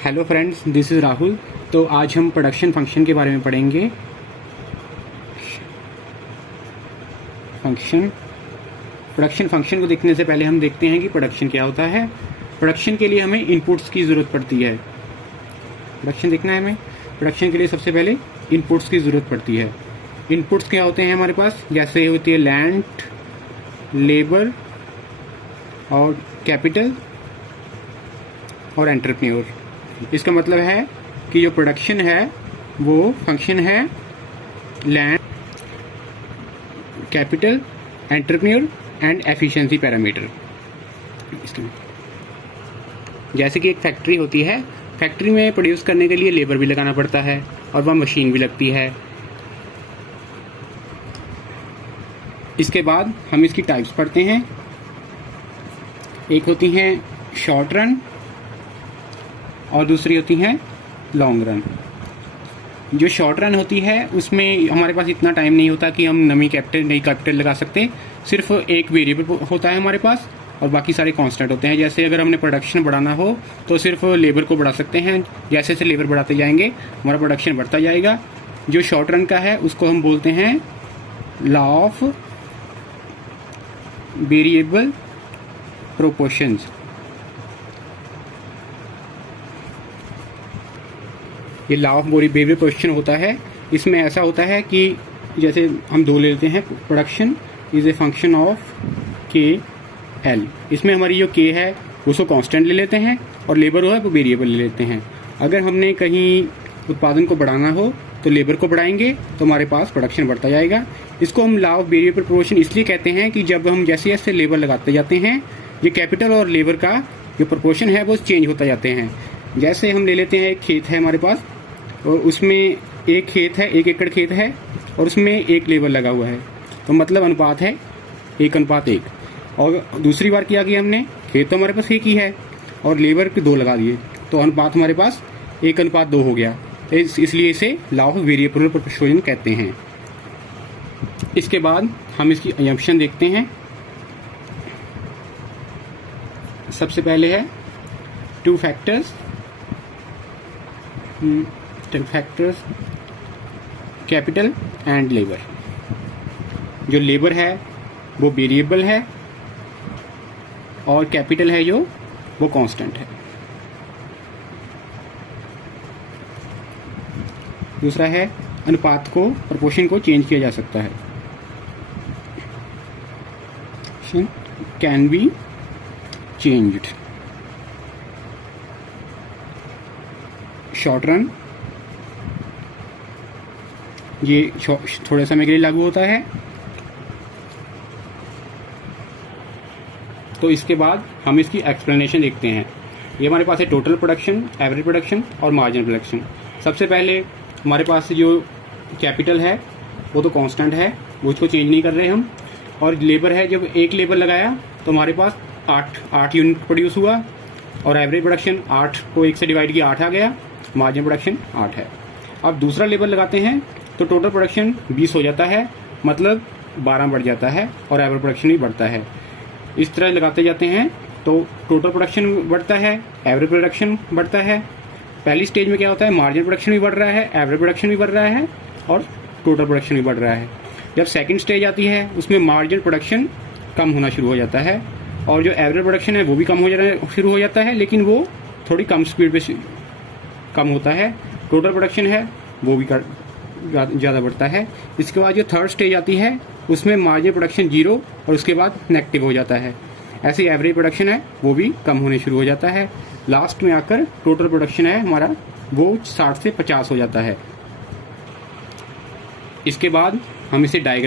Hello friends, this is Rahul. तो आज हम प्रोडक्शन फंक्शन के बारे में पढ़ेंगे। प्रोडक्शन फंक्शन को देखने से पहले हम देखते हैं कि प्रोडक्शन क्या होता है। प्रोडक्शन के लिए हमें इनपुट्स की ज़रूरत पड़ती है। प्रोडक्शन देखना है हमें। प्रोडक्शन के लिए सबसे पहले इनपुट्स की ज़रूरत पड़ती है। इनपुट्स क्या होते हैं हमारे पास? जैसे होती है लैंड, लेबर और कैपिटल और एंटरप्रेन्योर। इसका मतलब है कि जो प्रोडक्शन है वो फंक्शन है land, capital, entrepreneur and efficiency parameter. जैसे कि एक फैक्ट्री होती है, फैक्ट्री में प्रोड्यूस करने के लिए लेबर भी लगाना पड़ता है और वह मशीन भी लगती है। इसके बाद हम इसकी टाइप्स पढ़ते हैं। एक होती हैं शॉर्ट रन और दूसरी होती हैं लॉन्ग रन। जो शॉर्ट रन होती है उसमें हमारे पास इतना टाइम नहीं होता कि हम नई कैपिटल लगा सकते। सिर्फ एक वेरिएबल होता है हमारे पास और बाकी सारे कांस्टेंट होते हैं। जैसे अगर हमने प्रोडक्शन बढ़ाना हो तो सिर्फ लेबर को बढ़ा सकते हैं। जैसे जैसे लेबर बढ़ाते जाएंगे हमारा प्रोडक्शन बढ़ता जाएगा। जो शॉर्ट रन का है उसको हम बोलते हैं लॉ ऑफ वेरिएबल प्रोपोर्शंस। ये लॉ ऑफ वेरिएबल प्रोपोर्शन होता है। इसमें ऐसा होता है कि जैसे हम दो ले लेते हैं, production is a function of के एल। इसमें हमारी जो के है उसको कांस्टेंट ले लेते हैं और लेबर है वो वेरिएबल ले लेते हैं। अगर हमने कहीं उत्पादन को बढ़ाना हो तो लेबर को बढ़ाएंगे तो हमारे पास प्रोडक्शन बढ़ता जाएगा। इसको हम लॉ ऑफ वेरिएबल प्रोपोर्शन इसलिए कहते हैं कि जब हम जैसे जैसे लेबर लगाते जाते हैं ये कैपिटल और लेबर का जो प्रोपोर्शन है वो चेंज होता जाते हैं। जैसे हम ले लेते हैं एक खेत है हमारे पास और उसमें एक खेत है, 1 एकड़ खेत है और उसमें एक लेबर लगा हुआ है, तो मतलब अनुपात है 1:1। और दूसरी बार किया गया हमने, खेत तो हमारे पास एक ही है और लेबर के 2 लगा दिए तो अनुपात हमारे पास 1:2 हो गया। तो इसलिए इसे लॉ ऑफ वेरिएबल प्रोपोर्शन कहते हैं। इसके बाद हम इसकी असम्पशन देखते हैं। सबसे पहले है two factors capital and labour. जो लेबर है वो वेरिएबल है और कैपिटल है जो वो कांस्टेंट है। दूसरा है अनुपात को, प्रोपोर्शन को चेंज किया जा सकता है। Can be changed. Short run ये थोड़े समय के लिए लागू होता है। तो इसके बाद हम इसकी एक्सप्लेनेशन देखते हैं। ये हमारे पास है टोटल प्रोडक्शन, एवरेज प्रोडक्शन और मार्जिनल प्रोडक्शन। सबसे पहले हमारे पास जो कैपिटल है वो तो कांस्टेंट है, वो उसको चेंज नहीं कर रहे हम। और लेबर है, जब एक लेबर लगाया तो हमारे पास 8 यूनिट प्रोड्यूस हुआ और एवरेज प्रोडक्शन 8 को 1 से डिवाइड किया 8 आ गया। मार्जिन प्रोडक्शन 8 है। अब दूसरा लेबर लगाते हैं तो टोटल प्रोडक्शन 20 हो जाता है, मतलब 12 बढ़ जाता है और एवरेज प्रोडक्शन भी बढ़ता है। इस तरह लगाते जाते हैं तो टोटल प्रोडक्शन बढ़ता है, एवरेज प्रोडक्शन बढ़ता है। पहली स्टेज में क्या होता है, मार्जिन प्रोडक्शन भी बढ़ रहा है, एवरेज प्रोडक्शन भी बढ़ रहा है और टोटल प्रोडक्शन भी बढ़ रहा है। जब सेकंड स्टेज आती है उसमें मार्जिन प्रोडक्शन कम होना शुरू हो जाता है और जो एवरेज प्रोडक्शन है वो भी कम हो जाना शुरू हो जाता है, लेकिन वो थोड़ी कम स्पीड पे कम होता है। टोटल प्रोडक्शन है वो भी ज़्यादा बढ़ता है। इसके बाद जो थर्ड स्टेज आती है उसमें मार्जिन प्रोडक्शन 0 और उसके बाद नेगेटिव हो जाता है। ऐसे एवरेज प्रोडक्शन है वो भी कम होने शुरू हो जाता है। लास्ट में आकर टोटल प्रोडक्शन है हमारा वो 60 से 50 हो जाता है। इसके बाद हम इसे डायग्राम